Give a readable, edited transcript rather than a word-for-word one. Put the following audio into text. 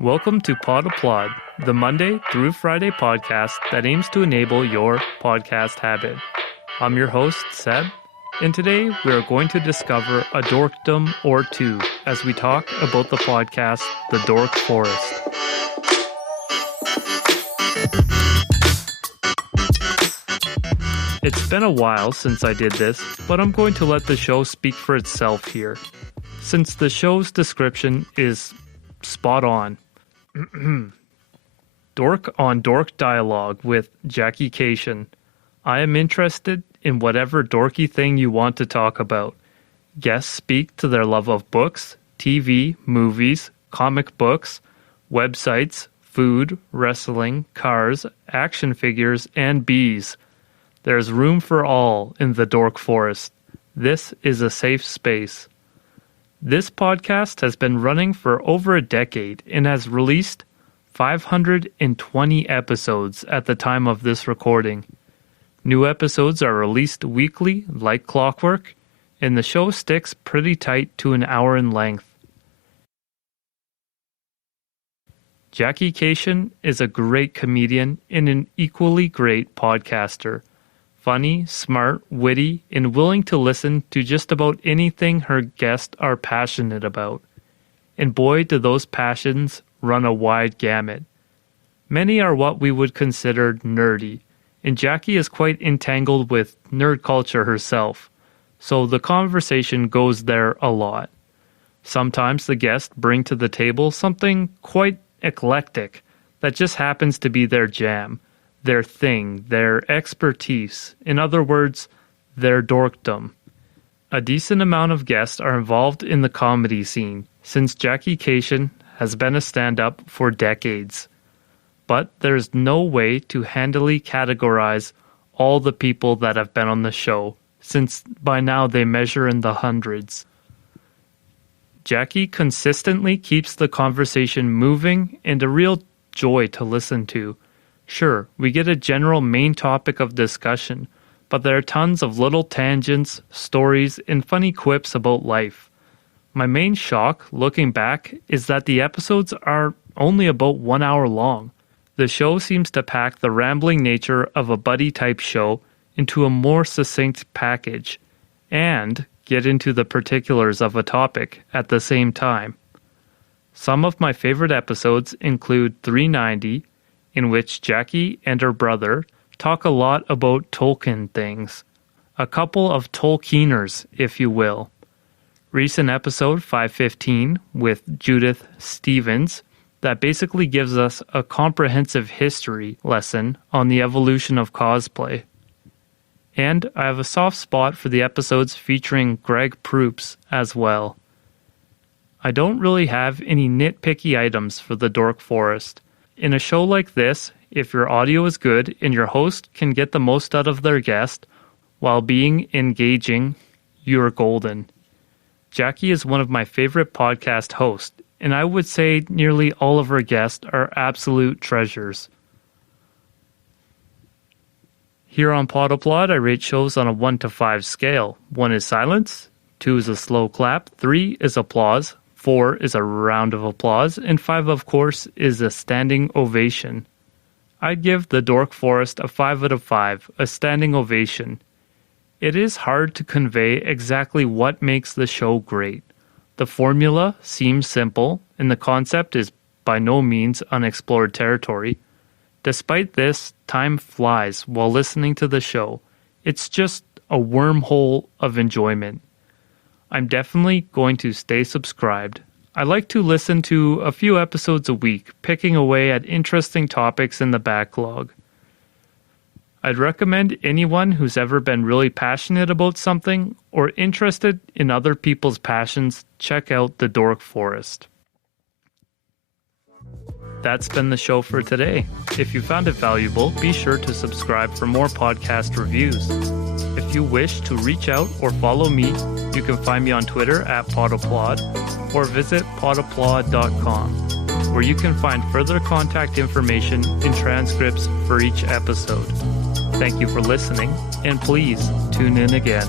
Welcome to Pod Applaud, the Monday through Friday podcast that aims to enable your podcast habit. I'm your host, Seb, and today we are going to discover a dorkdom or two as we talk about the podcast, The Dork Forest. It's been a while since I did this, but I'm going to let the show speak for itself here, since the show's description is spot on. Dork on Dork dialogue with Jackie Kashian. I am interested in whatever dorky thing you want to talk about. Guests speak to their love of books, TV, movies, comic books, websites, food, wrestling, cars, action figures, and bees. There's room for all in the Dork Forest. This is a safe space. This podcast has been running for over a decade and has released 520 episodes at the time of this recording. New episodes are released weekly like clockwork, and the show sticks pretty tight to an hour in length. Jackie Kashian is a great comedian and an equally great podcaster. Funny, smart, witty, and willing to listen to just about anything her guests are passionate about. And boy, do those passions run a wide gamut. Many are what we would consider nerdy, and Jackie is quite entangled with nerd culture herself, so the conversation goes there a lot. Sometimes the guests bring to the table something quite eclectic that just happens to be their jam, their thing, their expertise, in other words, their dorkdom. A decent amount of guests are involved in the comedy scene, since Jackie Kashian has been a stand-up for decades. But there's no way to handily categorize all the people that have been on the show, since by now they measure in the hundreds. Jackie consistently keeps the conversation moving and a real joy to listen to. Sure, we get a general main topic of discussion, but there are tons of little tangents, stories, and funny quips about life. My main shock, looking back, is that the episodes are only about 1 hour long. The show seems to pack the rambling nature of a buddy-type show into a more succinct package, and get into the particulars of a topic at the same time. Some of my favorite episodes include 390, in which Jackie and her brother talk a lot about Tolkien things. A couple of Tolkieners, if you will. Recent episode 515 with Judith Stevens that basically gives us a comprehensive history lesson on the evolution of cosplay. And I have a soft spot for the episodes featuring Greg Proops as well. I don't really have any nitpicky items for the Dork Forest. In a show like this, if your audio is good and your host can get the most out of their guest while being engaging, you're golden. Jackie is one of my favorite podcast hosts, and I would say nearly all of her guests are absolute treasures. Here on Pod Applaud, I rate shows on a 1 to 5 scale. 1 is silence, 2 is a slow clap, 3 is applause, 4 is a round of applause, and 5, of course, is a standing ovation. I'd give the Dork Forest a 5 out of 5, a standing ovation. It is hard to convey exactly what makes the show great. The formula seems simple, and the concept is by no means unexplored territory. Despite this, time flies while listening to the show. It's just a wormhole of enjoyment. I'm definitely going to stay subscribed. I like to listen to a few episodes a week, picking away at interesting topics in the backlog. I'd recommend anyone who's ever been really passionate about something or interested in other people's passions check out the Dork Forest. That's been the show for today. If you found it valuable, be sure to subscribe for more podcast reviews. If you wish to reach out or follow me, you can find me on Twitter at podapplaud or visit podapplaud.com, where you can find further contact information and transcripts for each episode. Thank you for listening, and please tune in again.